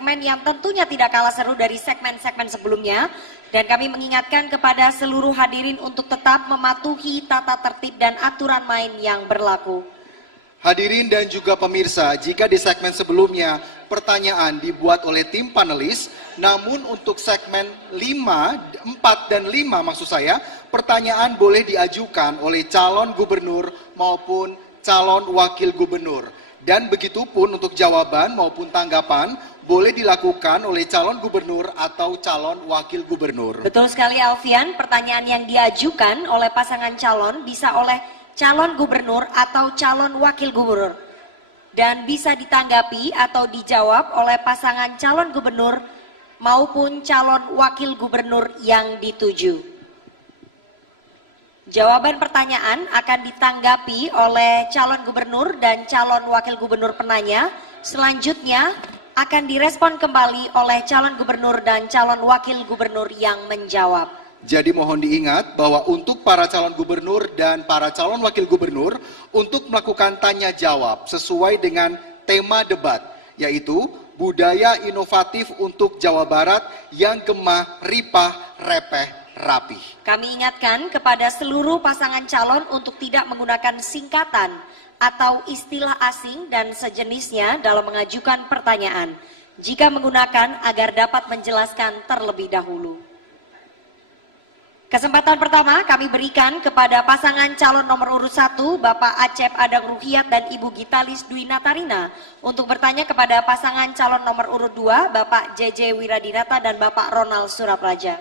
segmen yang tentunya tidak kalah seru dari segmen-segmen sebelumnya. Dan kami mengingatkan kepada seluruh hadirin untuk tetap mematuhi tata tertib dan aturan main yang berlaku. Hadirin dan juga pemirsa, jika di segmen sebelumnya pertanyaan dibuat oleh tim panelis, namun untuk segmen 4 dan 5 maksud saya, pertanyaan boleh diajukan oleh calon gubernur maupun calon wakil gubernur. Dan begitupun untuk jawaban maupun tanggapan boleh dilakukan oleh calon gubernur atau calon wakil gubernur. Betul sekali Alfian, pertanyaan yang diajukan oleh pasangan calon bisa oleh calon gubernur atau calon wakil gubernur. Dan bisa ditanggapi atau dijawab oleh pasangan calon gubernur maupun calon wakil gubernur yang dituju. Jawaban pertanyaan akan ditanggapi oleh calon gubernur dan calon wakil gubernur penanya. Selanjutnya akan direspon kembali oleh calon gubernur dan calon wakil gubernur yang menjawab. Jadi mohon diingat bahwa untuk para calon gubernur dan para calon wakil gubernur untuk melakukan tanya jawab sesuai dengan tema debat, yaitu budaya inovatif untuk Jawa Barat yang gemah, ripah, repeh, rapih. Kami ingatkan kepada seluruh pasangan calon untuk tidak menggunakan singkatan atau istilah asing dan sejenisnya dalam mengajukan pertanyaan. Jika menggunakan agar dapat menjelaskan terlebih dahulu. Kesempatan pertama kami berikan kepada pasangan calon nomor urut 1 Bapak Acep Adang Ruhiat dan Ibu Gitalis Dwi Natarina untuk bertanya kepada pasangan calon nomor urut 2 Bapak JJ Wiradinata dan Bapak Ronald Surapraja.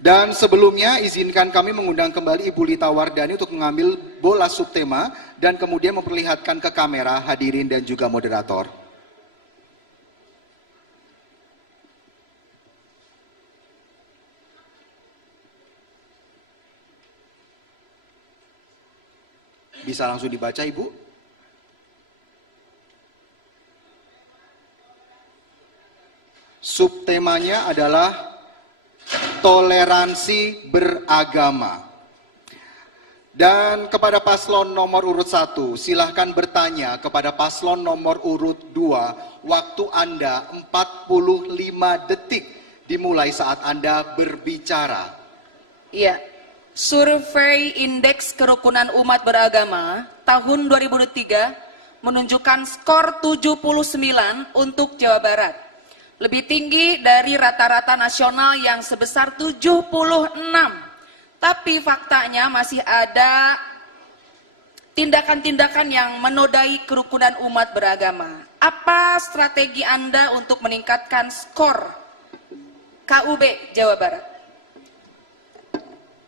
Dan sebelumnya izinkan kami mengundang kembali Ibu Lita Wardani untuk mengambil bola subtema dan kemudian memperlihatkan ke kamera hadirin dan juga moderator. Bisa langsung dibaca Ibu? Subtemanya adalah toleransi beragama. Dan kepada paslon nomor urut 1, silahkan bertanya kepada paslon nomor urut 2. Waktu Anda 45 detik dimulai saat Anda berbicara. Iya, survei indeks kerukunan umat beragama tahun 2003 menunjukkan skor 79 untuk Jawa Barat. Lebih tinggi dari rata-rata nasional yang sebesar 76. Tapi faktanya masih ada tindakan-tindakan yang menodai kerukunan umat beragama. Apa strategi Anda untuk meningkatkan skor KUB Jawa Barat?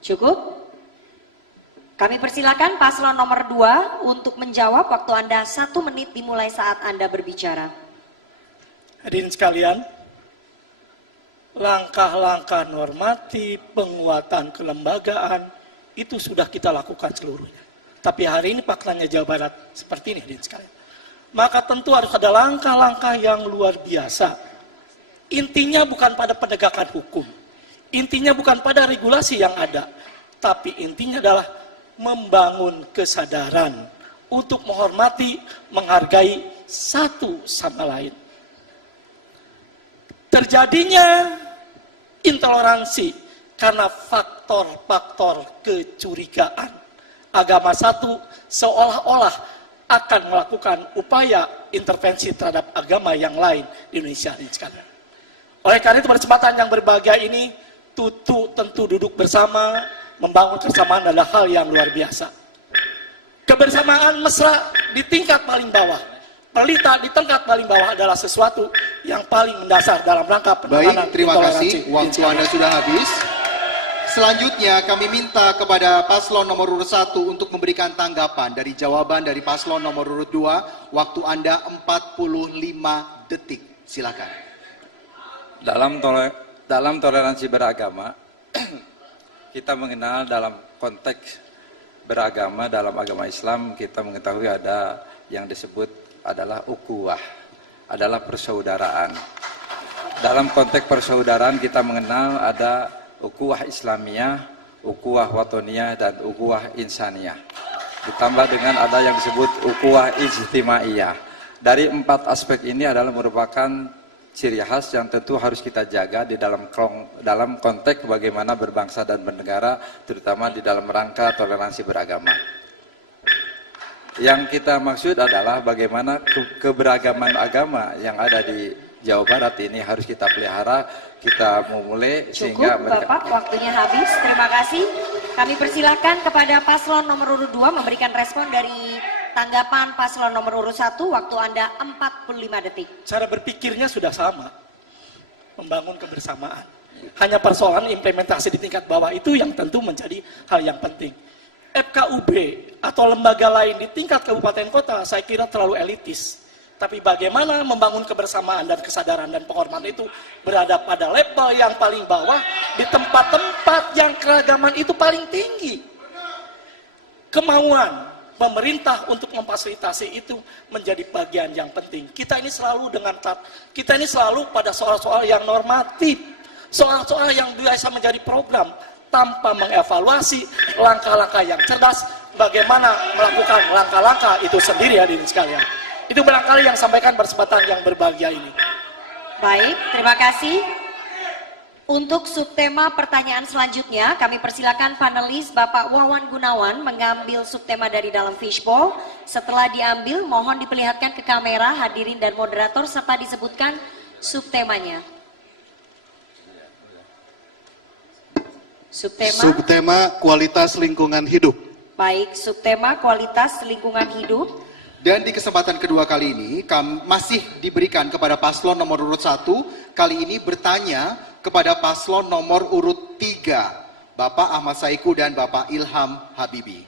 Cukup? Kami persilakan paslon nomor 2 untuk menjawab. Waktu Anda 1 menit dimulai saat Anda berbicara. Hadirin sekalian, langkah-langkah normatif, penguatan kelembagaan, itu sudah kita lakukan seluruhnya. Tapi hari ini faktanya Jawa Barat seperti ini, hadirin sekalian. Maka tentu harus ada langkah-langkah yang luar biasa. Intinya bukan pada penegakan hukum, intinya bukan pada regulasi yang ada, tapi intinya adalah membangun kesadaran untuk menghormati, menghargai satu sama lain. Terjadinya intoleransi karena faktor-faktor kecurigaan. Agama satu seolah-olah akan melakukan upaya intervensi terhadap agama yang lain di Indonesia ini sekarang. Oleh karena itu pada kesempatan yang berbahagia ini, tentu duduk bersama, membangun kebersamaan adalah hal yang luar biasa. Kebersamaan mesra di tingkat paling bawah, pelita di tingkat paling bawah adalah sesuatu yang paling mendasar dalam rangka penanganan. Baik, terima kasih. Waktu Anda sudah habis. Selanjutnya kami minta kepada paslon nomor urut 1 untuk memberikan tanggapan dari jawaban dari paslon nomor urut 2. Waktu Anda 45 detik. Silakan. Dalam toleransi beragama, kita mengenal dalam konteks beragama, dalam agama Islam kita mengetahui ada yang disebut adalah ukhuwah, adalah persaudaraan. Dalam konteks persaudaraan kita mengenal ada ukhuwah Islamiyah, ukhuwah Watoniyah, dan ukhuwah Insaniyah. Ditambah dengan ada yang disebut ukhuwah Ijtimaiyah. Dari 4 aspek ini adalah merupakan ciri khas yang tentu harus kita jaga di dalam konteks bagaimana berbangsa dan bernegara, terutama di dalam rangka toleransi beragama. Yang kita maksud adalah bagaimana keberagaman agama yang ada di Jawa Barat ini harus kita pelihara, kita memulai sehingga Cukup Bapak, waktunya habis. Terima kasih. Kami persilakan kepada paslon nomor urut 2 memberikan respon dari tanggapan paslon nomor urut 1. Waktu Anda 45 detik. Cara berpikirnya sudah sama, membangun kebersamaan. Hanya persoalan implementasi di tingkat bawah itu yang tentu menjadi hal yang penting. FKUB atau lembaga lain di tingkat kabupaten kota saya kira terlalu elitis. Tapi bagaimana membangun kebersamaan dan kesadaran dan penghormatan itu berada pada level yang paling bawah di tempat-tempat yang keragaman itu paling tinggi. Kemauan pemerintah untuk memfasilitasi itu menjadi bagian yang penting. Kita ini selalu pada soal-soal yang normatif, soal-soal yang biasa menjadi program tanpa mengevaluasi langkah-langkah yang cerdas bagaimana melakukan langkah-langkah itu sendiri hadirin sekalian. Itu barangkali yang sampaikan bersempatan yang berbahagia ini. Baik, terima kasih. Untuk subtema pertanyaan selanjutnya, kami persilakan panelis Bapak Wawan Gunawan mengambil subtema dari dalam fishbowl. Setelah diambil, mohon diperlihatkan ke kamera, hadirin dan moderator, serta disebutkan subtemanya. Subtema kualitas lingkungan hidup. Baik, subtema kualitas lingkungan hidup. Dan di kesempatan kedua kali ini, masih diberikan kepada paslon nomor urut 1, kali ini bertanya kepada paslon nomor urut 3, Bapak Ahmad Saiku dan Bapak Ilham Habibi.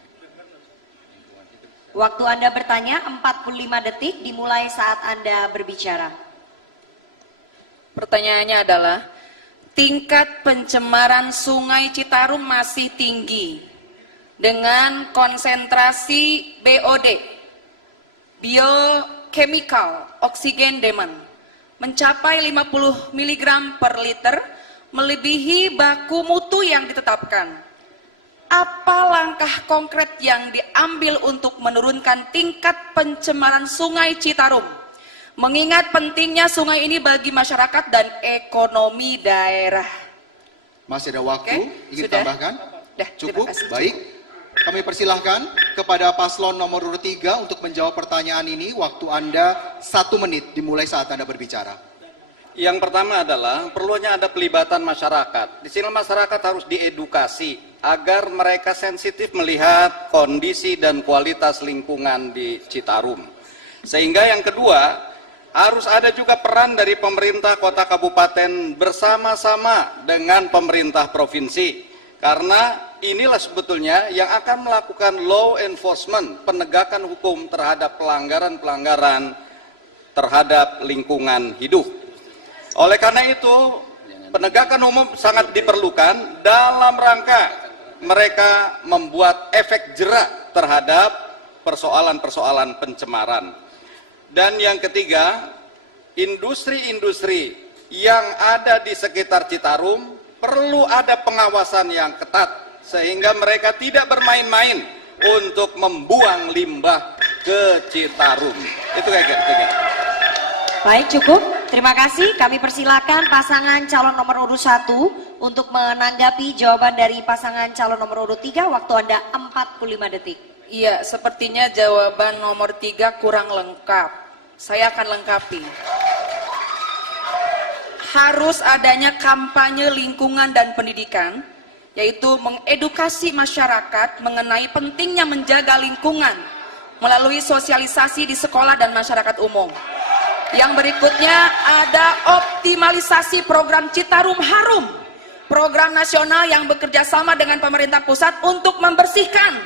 Waktu Anda bertanya 45 detik dimulai saat Anda berbicara. Pertanyaannya adalah, tingkat pencemaran Sungai Citarum masih tinggi dengan konsentrasi BOD, biochemical oksigen demand, mencapai 50 mg per liter, melebihi baku mutu yang ditetapkan. Apa langkah konkret yang diambil untuk menurunkan tingkat pencemaran Sungai Citarum? Mengingat pentingnya sungai ini bagi masyarakat dan ekonomi daerah. Masih ada waktu, ingin sudah? tambahkan? Dah, Cukup, terima kasih. baik. Kami persilahkan kepada paslon nomor urut 3 untuk menjawab pertanyaan ini. Waktu Anda 1 menit dimulai saat Anda berbicara. Yang pertama adalah perlunya ada pelibatan masyarakat. Di sini masyarakat harus diedukasi agar mereka sensitif melihat kondisi dan kualitas lingkungan di Citarum. Sehingga yang kedua, harus ada juga peran dari pemerintah kota kabupaten bersama-sama dengan pemerintah provinsi. Karena inilah sebetulnya yang akan melakukan law enforcement, penegakan hukum terhadap pelanggaran-pelanggaran terhadap lingkungan hidup. Oleh karena itu, penegakan umum sangat diperlukan dalam rangka mereka membuat efek jerak terhadap persoalan-persoalan pencemaran. Dan yang ketiga, industri-industri yang ada di sekitar Citarum perlu ada pengawasan yang ketat sehingga mereka tidak bermain-main untuk membuang limbah ke Citarum. Itu kayak gitu. Baik, cukup. Terima kasih. Kami persilakan pasangan calon nomor urut 1 untuk menanggapi jawaban dari pasangan calon nomor urut 3. Waktu Anda 45 detik. Iya, sepertinya jawaban nomor 3 kurang lengkap. Saya akan lengkapi. Harus adanya kampanye lingkungan dan pendidikan, yaitu mengedukasi masyarakat mengenai pentingnya menjaga lingkungan melalui sosialisasi di sekolah dan masyarakat umum. Yang berikutnya ada optimalisasi program Citarum Harum, program nasional yang bekerja sama dengan pemerintah pusat untuk membersihkan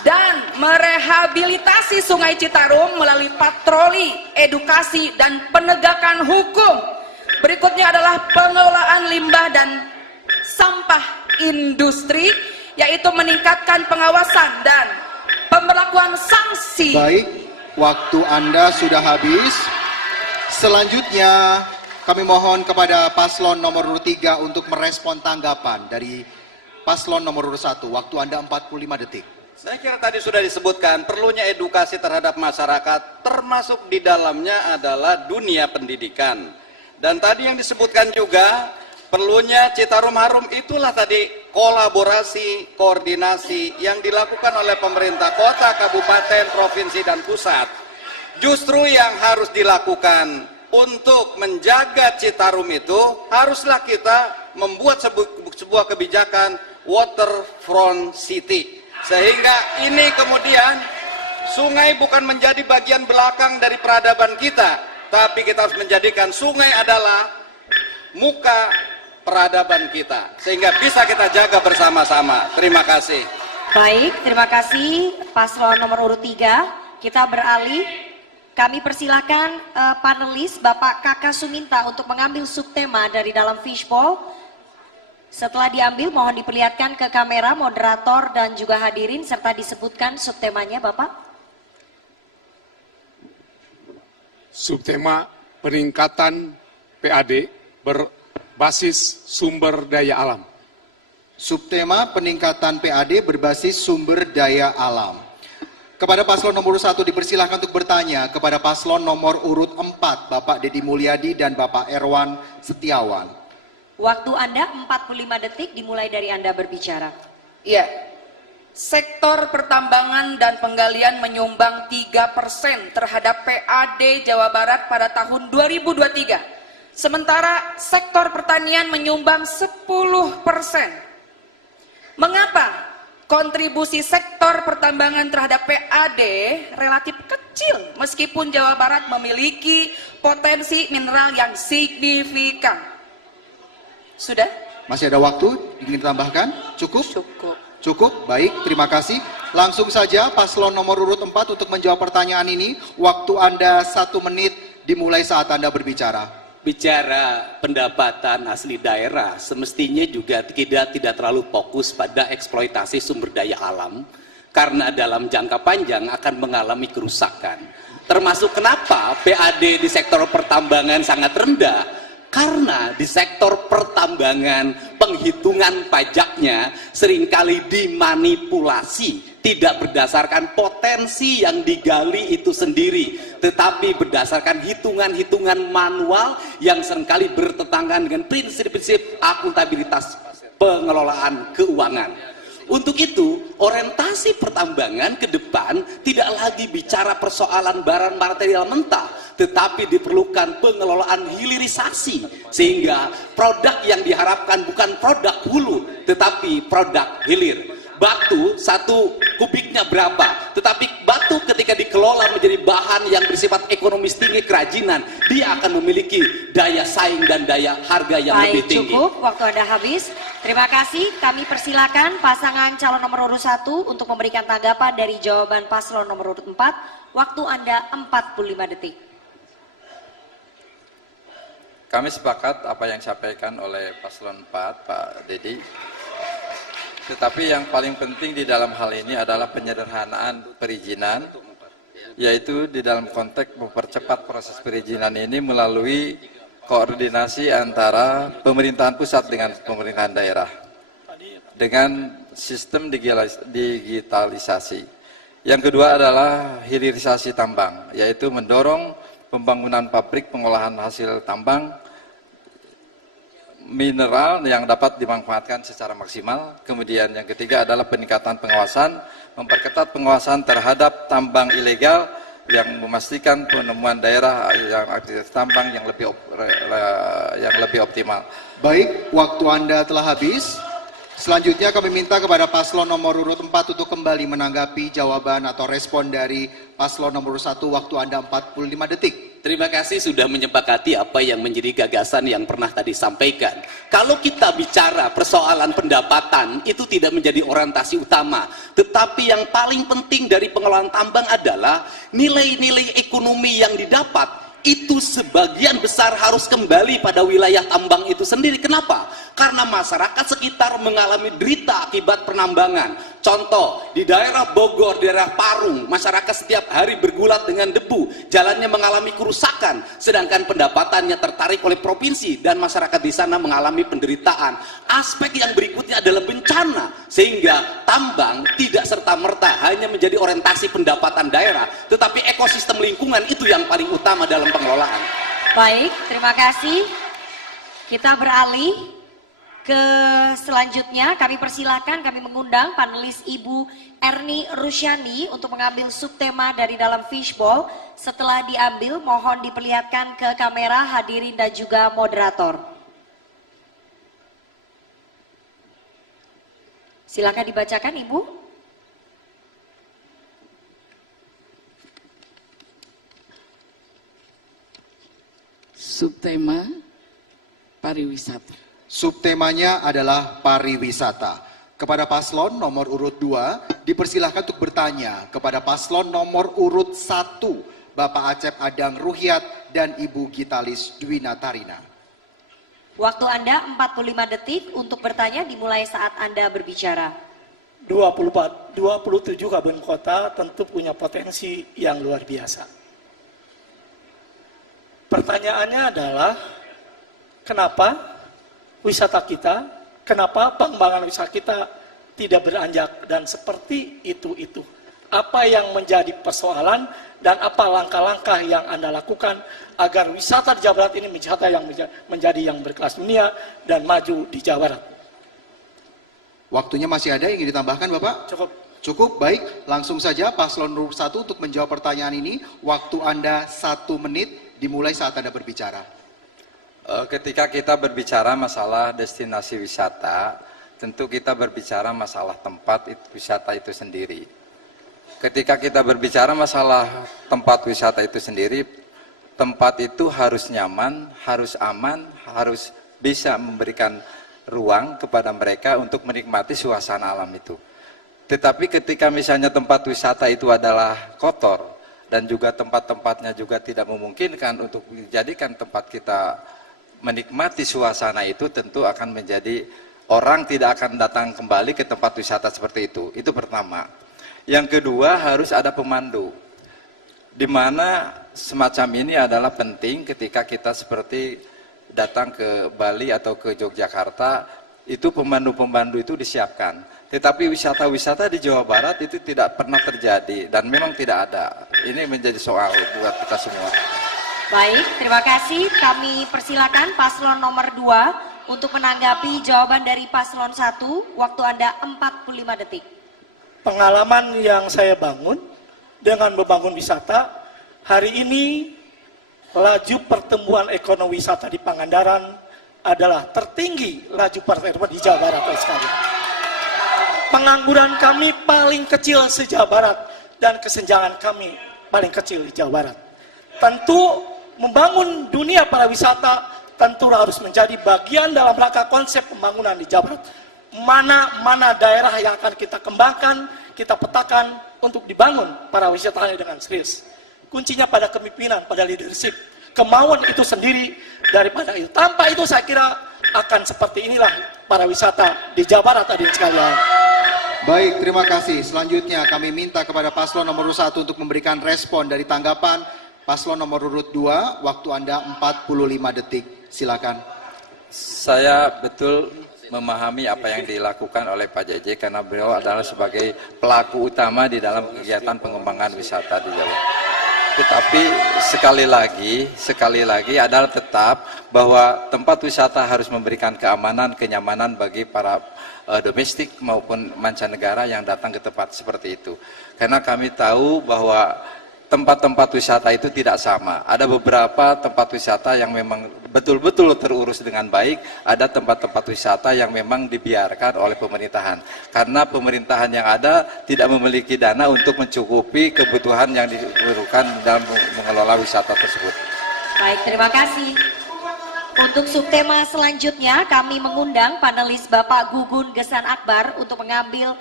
dan merehabilitasi Sungai Citarum melalui patroli, edukasi, dan penegakan hukum. Berikutnya adalah pengelolaan limbah dan sampah industri, yaitu meningkatkan pengawasan dan pemberlakuan sanksi. Baik, waktu Anda sudah habis. Selanjutnya, kami mohon kepada paslon nomor urut 3 untuk merespon tanggapan dari paslon nomor urut 1. Waktu Anda 45 detik. Saya kira tadi sudah disebutkan perlunya edukasi terhadap masyarakat, termasuk di dalamnya adalah dunia pendidikan. Dan tadi yang disebutkan juga perlunya Citarum Harum, itulah tadi kolaborasi, koordinasi yang dilakukan oleh pemerintah kota, kabupaten, provinsi, dan pusat. Justru yang harus dilakukan untuk menjaga Citarum itu, haruslah kita membuat sebuah kebijakan waterfront city. Sehingga ini kemudian sungai bukan menjadi bagian belakang dari peradaban kita, tapi kita harus menjadikan sungai adalah muka peradaban kita, sehingga bisa kita jaga bersama-sama. Terima kasih. Baik, terima kasih paslon nomor urut 3. Kita beralih, kami persilakan panelis Bapak Kakak Suminta untuk mengambil subtema dari dalam fishbowl. Setelah diambil, mohon diperlihatkan ke kamera, moderator, dan juga hadirin, serta disebutkan subtemanya, Bapak. Subtema peningkatan PAD berbasis sumber daya alam. Subtema peningkatan PAD berbasis sumber daya alam. Kepada paslon nomor 1 dipersilahkan untuk bertanya kepada paslon nomor urut 4, Bapak Deddy Mulyadi dan Bapak Erwan Setiawan. Waktu Anda 45 detik dimulai dari Anda berbicara. Iya. Sektor pertambangan dan penggalian menyumbang 3% terhadap PAD Jawa Barat pada tahun 2023. Sementara sektor pertanian menyumbang 10%. Mengapa kontribusi sektor pertambangan terhadap PAD relatif kecil meskipun Jawa Barat memiliki potensi mineral yang signifikan? Sudah? Masih ada waktu? Ingin ditambahkan? Cukup? Cukup. Cukup? Baik, terima kasih. Langsung saja paslon nomor urut 4 untuk menjawab pertanyaan ini. Waktu Anda 1 menit dimulai saat Anda berbicara. Bicara pendapatan asli daerah, semestinya juga tidak terlalu fokus pada eksploitasi sumber daya alam, karena dalam jangka panjang akan mengalami kerusakan. Termasuk kenapa PAD di sektor pertambangan sangat rendah, karena di sektor pertambangan penghitungan pajaknya seringkali dimanipulasi, tidak berdasarkan potensi yang digali itu sendiri, tetapi berdasarkan hitungan-hitungan manual yang seringkali bertentangan dengan prinsip-prinsip akuntabilitas pengelolaan keuangan. Untuk itu, orientasi pertambangan ke depan tidak lagi bicara persoalan barang material mentah, tetapi diperlukan pengelolaan hilirisasi, sehingga produk yang diharapkan bukan produk hulu, tetapi produk hilir. Batu 1 kubiknya berapa, tetapi batu ketika dikelola menjadi bahan yang bersifat ekonomis tinggi, kerajinan, dia akan memiliki daya saing dan daya harga yang lebih tinggi. Cukup, waktu Anda habis. Terima kasih, kami persilakan pasangan calon nomor urut 1 untuk memberikan tanggapan dari jawaban paslon nomor urut 4. Waktu Anda 45 detik. Kami sepakat apa yang disampaikan oleh paslon 4, Pak Deddy. Tetapi yang paling penting di dalam hal ini adalah penyederhanaan perizinan, yaitu di dalam konteks mempercepat proses perizinan ini melalui koordinasi antara pemerintahan pusat dengan pemerintahan daerah dengan sistem digitalisasi. Yang kedua adalah hilirisasi tambang, yaitu mendorong pembangunan pabrik pengolahan hasil tambang mineral yang dapat dimanfaatkan secara maksimal. Kemudian yang ketiga adalah peningkatan pengawasan, memperketat pengawasan terhadap tambang ilegal yang memastikan penemuan daerah yang aktivitas tambang yang lebih optimal. Baik, waktu Anda telah habis. Selanjutnya kami minta kepada paslon nomor urut 4 untuk kembali menanggapi jawaban atau respon dari paslon nomor 1. Waktu Anda 45 detik. Terima kasih sudah menyepakati apa yang menjadi gagasan yang pernah tadi sampaikan. Kalau kita bicara persoalan pendapatan, itu tidak menjadi orientasi utama. Tetapi yang paling penting dari pengelolaan tambang adalah nilai-nilai ekonomi yang didapat, itu sebagian besar harus kembali pada wilayah tambang itu sendiri. Kenapa? Karena masyarakat sekitar mengalami derita akibat penambangan. Contoh, di daerah Bogor, daerah Parung, masyarakat setiap hari bergulat dengan debu, jalannya mengalami kerusakan, sedangkan pendapatannya tertarik oleh provinsi dan masyarakat di sana mengalami penderitaan. Aspek yang berikutnya adalah bencana, sehingga tambang tidak serta-merta hanya menjadi orientasi pendapatan daerah, tetapi ekosistem lingkungan itu yang paling utama dalam pengelolaan. Baik, terima kasih. Kita beralih ke selanjutnya. Kami persilahkan, kami mengundang panelis Ibu Erni Rusyani untuk mengambil subtema dari dalam fishbowl. Setelah diambil, mohon diperlihatkan ke kamera hadirin dan juga moderator. Silakan dibacakan, Ibu. Subtema pariwisata. Subtemanya adalah pariwisata. Kepada paslon nomor urut 2, dipersilahkan untuk bertanya kepada paslon nomor urut 1, Bapak Acep Adang Ruhyat dan Ibu Gitalis Dwina Tarina. Waktu Anda 45 detik untuk bertanya dimulai saat Anda berbicara. 27 kabupaten kota tentu punya potensi yang luar biasa. Pertanyaannya adalah, kenapa wisata kita, kenapa pengembangan wisata kita tidak beranjak dan seperti itu? Apa yang menjadi persoalan dan apa langkah-langkah yang Anda lakukan agar wisata di Jawa Barat ini menjadi yang berkelas dunia dan maju di Jawa Barat? Waktunya masih ada yang ingin ditambahkan, Bapak? Cukup. Cukup, baik. Langsung saja paslon nomor 1 untuk menjawab pertanyaan ini. Waktu Anda 1 menit dimulai saat Anda berbicara. Ketika kita berbicara masalah destinasi wisata, tentu kita berbicara masalah tempat wisata itu sendiri. Ketika kita berbicara masalah tempat wisata itu sendiri, tempat itu harus nyaman, harus aman, harus bisa memberikan ruang kepada mereka untuk menikmati suasana alam itu. Tetapi ketika misalnya tempat wisata itu adalah kotor, dan juga tempat-tempatnya juga tidak memungkinkan untuk dijadikan tempat kita menikmati suasana itu, tentu akan menjadi orang tidak akan datang kembali ke tempat wisata seperti itu. Itu pertama. Yang kedua, harus ada pemandu. Di mana semacam ini adalah penting ketika kita seperti datang ke Bali atau ke Yogyakarta, itu pemandu-pemandu itu disiapkan. Tetapi wisata-wisata di Jawa Barat itu tidak pernah terjadi dan memang tidak ada. Ini menjadi soal buat kita semua. Baik, terima kasih. Kami persilakan paslon nomor 2 untuk menanggapi jawaban dari paslon 1. Waktu Anda 45 detik. Pengalaman yang saya bangun dengan membangun wisata, hari ini laju pertumbuhan ekonomi wisata di Pangandaran adalah tertinggi laju pertumbuhan di Jawa Barat sekali. Pengangguran kami paling kecil se-Jawa Barat dan kesenjangan kami paling kecil di Jawa Barat. Tentu membangun dunia pariwisata tentu harus menjadi bagian dalam rangka konsep pembangunan di Jawa Barat. Mana daerah yang akan kita kembangkan, kita petakan untuk dibangun pariwisatanya dengan serius. Kuncinya pada kepemimpinan, pada leadership, kemauan itu sendiri daripada itu. Tanpa itu saya kira akan seperti inilah pariwisata di Jawa Barat tadi sekalian. Baik, terima kasih. Selanjutnya kami minta kepada paslon nomor 1 untuk memberikan respon dari tanggapan paslon nomor urut 2. Waktu Anda 45 detik. Silakan. Saya betul memahami apa yang dilakukan oleh Pak JJ karena beliau adalah sebagai pelaku utama di dalam kegiatan pengembangan wisata di Jawa. Tetapi sekali lagi adalah tetap bahwa tempat wisata harus memberikan keamanan, kenyamanan bagi para domestik maupun mancanegara yang datang ke tempat seperti itu. Karena kami tahu bahwa tempat-tempat wisata itu tidak sama. Ada beberapa tempat wisata yang memang betul-betul terurus dengan baik, ada tempat-tempat wisata yang memang dibiarkan oleh pemerintahan. Karena pemerintahan yang ada tidak memiliki dana untuk mencukupi kebutuhan yang diperlukan dalam mengelola wisata tersebut. Baik, terima kasih. Untuk subtema selanjutnya kami mengundang panelis Bapak Gugun Gesan Akbar untuk mengambil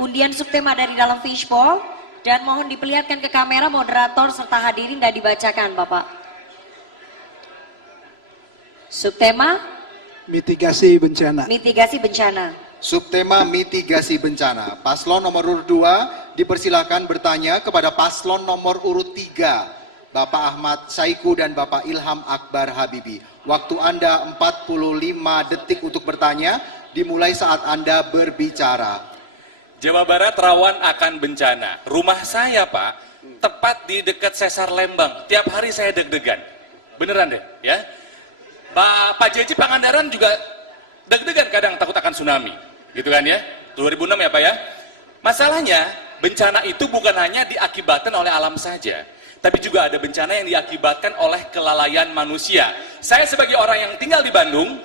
undian subtema dari dalam fishbowl. Dan mohon diperlihatkan ke kamera moderator serta hadirin dan dibacakan, Bapak. Subtema mitigasi bencana. Mitigasi bencana. Subtema mitigasi bencana. Paslon nomor urut 2 dipersilakan bertanya kepada paslon nomor urut 3, Bapak Ahmad Saiku dan Bapak Ilham Akbar Habibi. Waktu Anda 45 detik untuk bertanya, dimulai saat Anda berbicara. Jawa Barat rawan akan bencana. Rumah saya, Pak, tepat di dekat Sesar Lembang. Tiap hari saya deg-degan. Beneran deh, ya. Pak JJ Pangandaran juga deg-degan kadang takut akan tsunami. Gitu kan ya? 2006 ya, Pak ya. Masalahnya, bencana itu bukan hanya diakibatkan oleh alam saja, tapi juga ada bencana yang diakibatkan oleh kelalaian manusia. Saya sebagai orang yang tinggal di Bandung,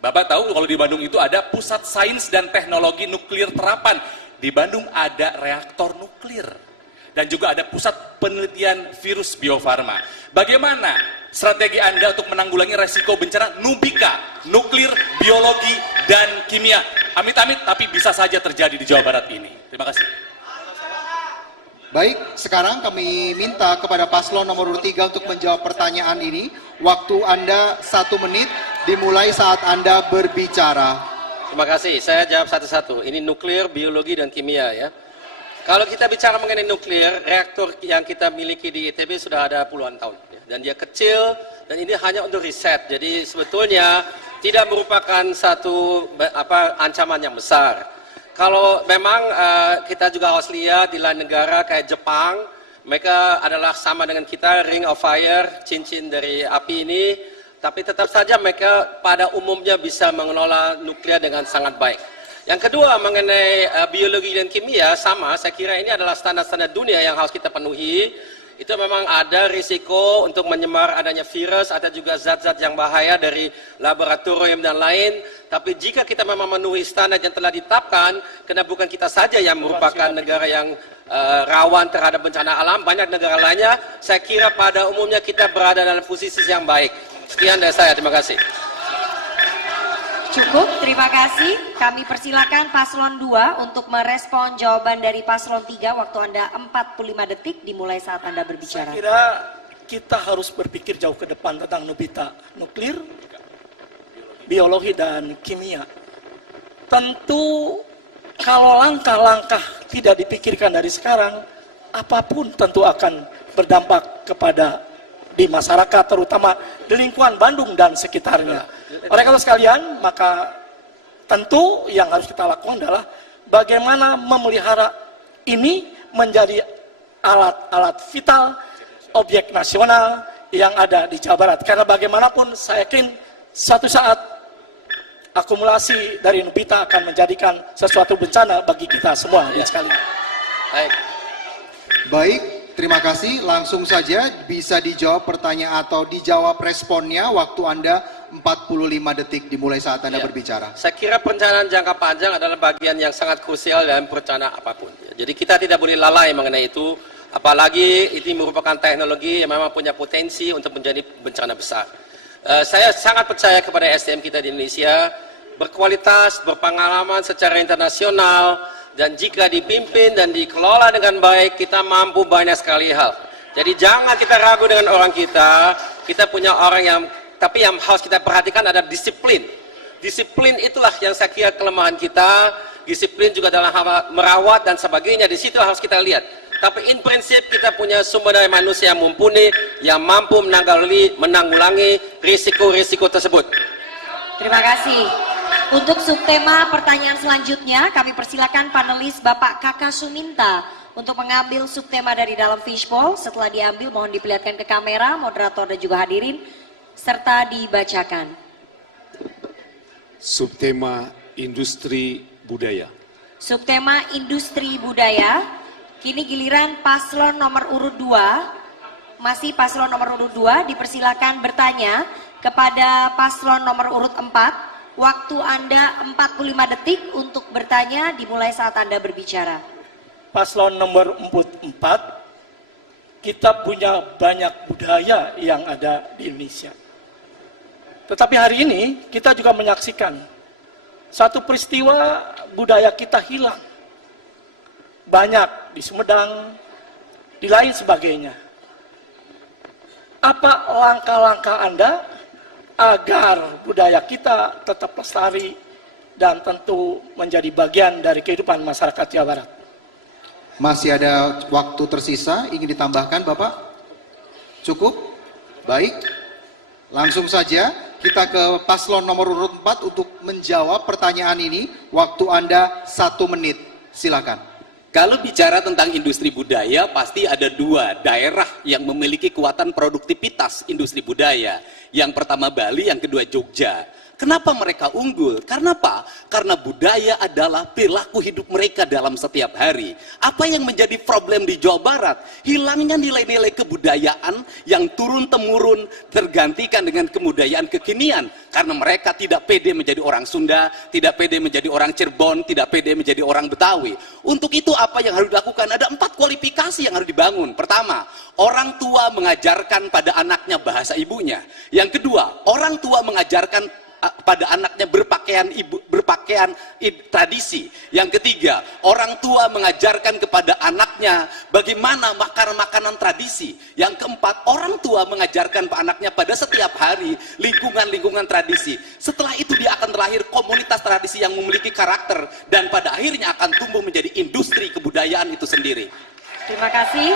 Bapak tahu kalau di Bandung itu ada Pusat Sains dan Teknologi Nuklir Terapan. Di Bandung ada reaktor nuklir. Dan juga ada Pusat Penelitian Virus Bio Farma. Bagaimana strategi Anda untuk menanggulangi resiko bencana Nubika, nuklir, biologi, dan kimia? Amit-amit, tapi bisa saja terjadi di Jawa Barat ini. Terima kasih. Baik, sekarang kami minta kepada paslon nomor urut 3 untuk menjawab pertanyaan ini. Waktu Anda 1 menit, dimulai saat Anda berbicara. Terima kasih, saya jawab satu-satu. Ini nuklir, biologi, dan kimia ya. Kalau kita bicara mengenai nuklir, reaktor yang kita miliki di ITB sudah ada puluhan tahun. Ya. Dan dia kecil, dan ini hanya untuk riset. Jadi sebetulnya tidak merupakan satu ancaman yang besar. Kalau memang kita juga harus lihat di lain negara kayak Jepang, mereka adalah sama dengan kita, ring of fire, cincin dari api ini, tapi tetap saja mereka pada umumnya bisa mengelola nuklir dengan sangat baik. Yang kedua mengenai biologi dan kimia, sama, saya kira ini adalah standar-standar dunia yang harus kita penuhi. Itu memang ada risiko untuk menyebar adanya virus, ada juga zat-zat yang bahaya dari laboratorium dan lain. Tapi jika kita memang memenuhi standar yang telah ditetapkan, karena bukan kita saja yang merupakan negara yang rawan terhadap bencana alam, banyak negara lainnya, saya kira pada umumnya kita berada dalam posisi yang baik. Sekian dari saya, terima kasih. Cukup, terima kasih. Kami persilakan paslon 2 untuk merespon jawaban dari paslon 3. Waktu Anda 45 detik dimulai saat Anda berbicara. Saya kira kita harus berpikir jauh ke depan tentang nuklir, biologi, dan kimia. Tentu kalau langkah-langkah tidak dipikirkan dari sekarang, apapun tentu akan berdampak kepada di masyarakat, terutama di lingkungan Bandung dan sekitarnya. Oleh karena sekalian, maka tentu yang harus kita lakukan adalah bagaimana memelihara ini menjadi alat-alat vital, objek nasional yang ada di Jawa Barat. Karena bagaimanapun saya yakin suatu saat akumulasi dari Nubita akan menjadikan sesuatu bencana bagi kita semua sekalian. Baik, terima kasih. Langsung saja bisa dijawab pertanyaan atau dijawab responnya. Waktu Anda 45 detik dimulai saat Anda berbicara. Saya kira perencanaan jangka panjang adalah bagian yang sangat krusial dalam perencanaan apapun. Jadi kita tidak boleh lalai mengenai itu, apalagi ini merupakan teknologi yang memang punya potensi untuk menjadi bencana besar. Saya sangat percaya kepada SDM kita di Indonesia, berkualitas, berpengalaman secara internasional, dan jika dipimpin dan dikelola dengan baik, kita mampu banyak sekali hal. Jadi jangan kita ragu dengan orang kita punya orang yang, tapi yang harus kita perhatikan adalah disiplin. Disiplin itulah yang saya kira kelemahan kita. Disiplin juga dalam hal merawat dan sebagainya. Di situ harus kita lihat. Tapi in prinsip kita punya sumber daya manusia yang mumpuni, yang mampu menanggulangi risiko-risiko tersebut. Terima kasih. Untuk subtema pertanyaan selanjutnya, kami persilakan panelis Bapak Kaka Suminta untuk mengambil subtema dari dalam fishbowl. Setelah diambil, mohon diperlihatkan ke kamera, moderator dan juga hadirin, serta dibacakan. Subtema industri budaya. Subtema industri budaya. Kini giliran paslon nomor urut 2. Masih paslon nomor urut 2 dipersilakan bertanya kepada paslon nomor urut 4. Waktu Anda 45 detik untuk bertanya dimulai saat Anda berbicara. Paslon nomor 4, kita punya banyak budaya yang ada di Indonesia. Tetapi hari ini kita juga menyaksikan satu peristiwa budaya kita hilang. Banyak di Sumedang, di lain sebagainya. Apa langkah-langkah Anda agar budaya kita tetap lestari dan tentu menjadi bagian dari kehidupan masyarakat Jawa Barat. Masih ada waktu tersisa, ingin ditambahkan Bapak? Cukup? Baik. Langsung saja kita ke paslon nomor urut 4 untuk menjawab pertanyaan ini. Waktu Anda 1 menit. Silakan. Kalau bicara tentang industri budaya, pasti ada dua daerah yang memiliki kekuatan produktivitas industri budaya. Yang pertama Bali, yang kedua Jogja. Kenapa mereka unggul? Karena apa? Karena budaya adalah perilaku hidup mereka dalam setiap hari. Apa yang menjadi problem di Jawa Barat? Hilangnya nilai-nilai kebudayaan yang turun-temurun tergantikan dengan kebudayaan kekinian. Karena mereka tidak pede menjadi orang Sunda, tidak pede menjadi orang Cirebon, tidak pede menjadi orang Betawi. Untuk itu apa yang harus dilakukan? Ada 4 kualifikasi yang harus dibangun. Pertama, orang tua mengajarkan pada anaknya bahasa ibunya. Yang kedua, orang tua mengajarkan pada anaknya berpakaian tradisi. Yang ketiga, orang tua mengajarkan kepada anaknya bagaimana makan makanan tradisi. Yang keempat, orang tua mengajarkan anaknya pada setiap hari lingkungan tradisi. Setelah itu dia akan terlahir komunitas tradisi yang memiliki karakter dan pada akhirnya akan tumbuh menjadi industri kebudayaan itu sendiri. Terima kasih.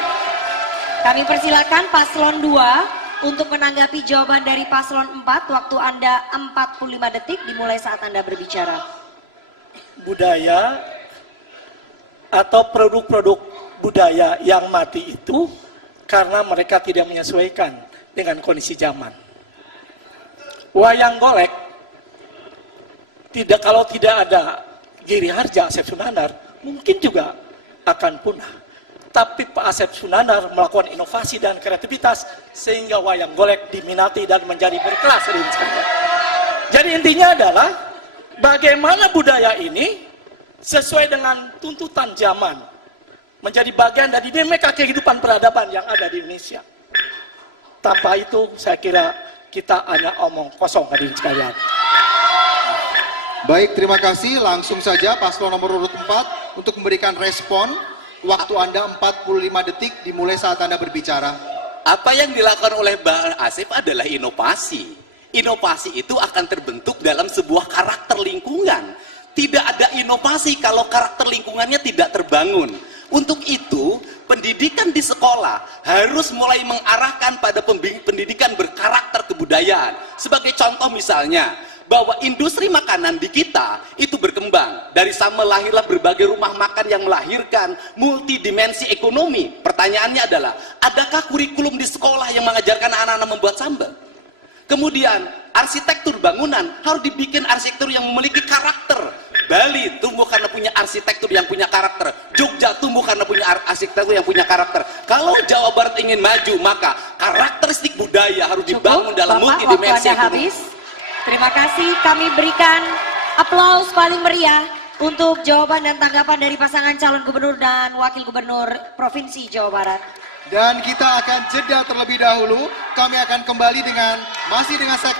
Kami persilakan paslon 2 untuk menanggapi jawaban dari paslon 4. Waktu Anda 45 detik dimulai saat Anda berbicara. Budaya atau produk-produk budaya yang mati itu karena mereka tidak menyesuaikan dengan kondisi zaman. Wayang golek, kalau tidak ada Giri Harja, Asep Sunandar, mungkin juga akan punah. Tapi Pak Asep Sunandar melakukan inovasi dan kreativitas sehingga wayang golek diminati dan menjadi berkelas. Jadi intinya adalah bagaimana budaya ini sesuai dengan tuntutan zaman menjadi bagian dari dinamika kehidupan peradaban yang ada di Indonesia. Tanpa itu saya kira kita hanya omong kosong hadirin sekalian. Baik, terima kasih. Langsung saja paslon nomor urut 4 untuk memberikan respon. Waktu Anda 45 detik dimulai saat Anda berbicara. Apa yang dilakukan oleh Bang Asep adalah inovasi. Inovasi itu akan terbentuk dalam sebuah karakter lingkungan. Tidak ada inovasi kalau karakter lingkungannya tidak terbangun. Untuk itu, pendidikan di sekolah harus mulai mengarahkan pada pendidikan berkarakter kebudayaan. Sebagai contoh misalnya, bahwa industri makanan di kita itu berkembang. Dari sama lahirlah berbagai rumah makan yang melahirkan multidimensi ekonomi. Pertanyaannya adalah, adakah kurikulum di sekolah yang mengajarkan anak-anak membuat sambal? Kemudian, arsitektur bangunan harus dibikin arsitektur yang memiliki karakter. Bali tumbuh karena punya arsitektur yang punya karakter. Jogja tumbuh karena punya arsitektur yang punya karakter. Kalau Jawa Barat ingin maju, maka karakteristik budaya harus dibangun dalam multidimensi ekonomi. Terima kasih, kami berikan aplaus paling meriah untuk jawaban dan tanggapan dari pasangan calon gubernur dan wakil gubernur Provinsi Jawa Barat. Dan kita akan jeda terlebih dahulu. Kami akan kembali masih dengan segmen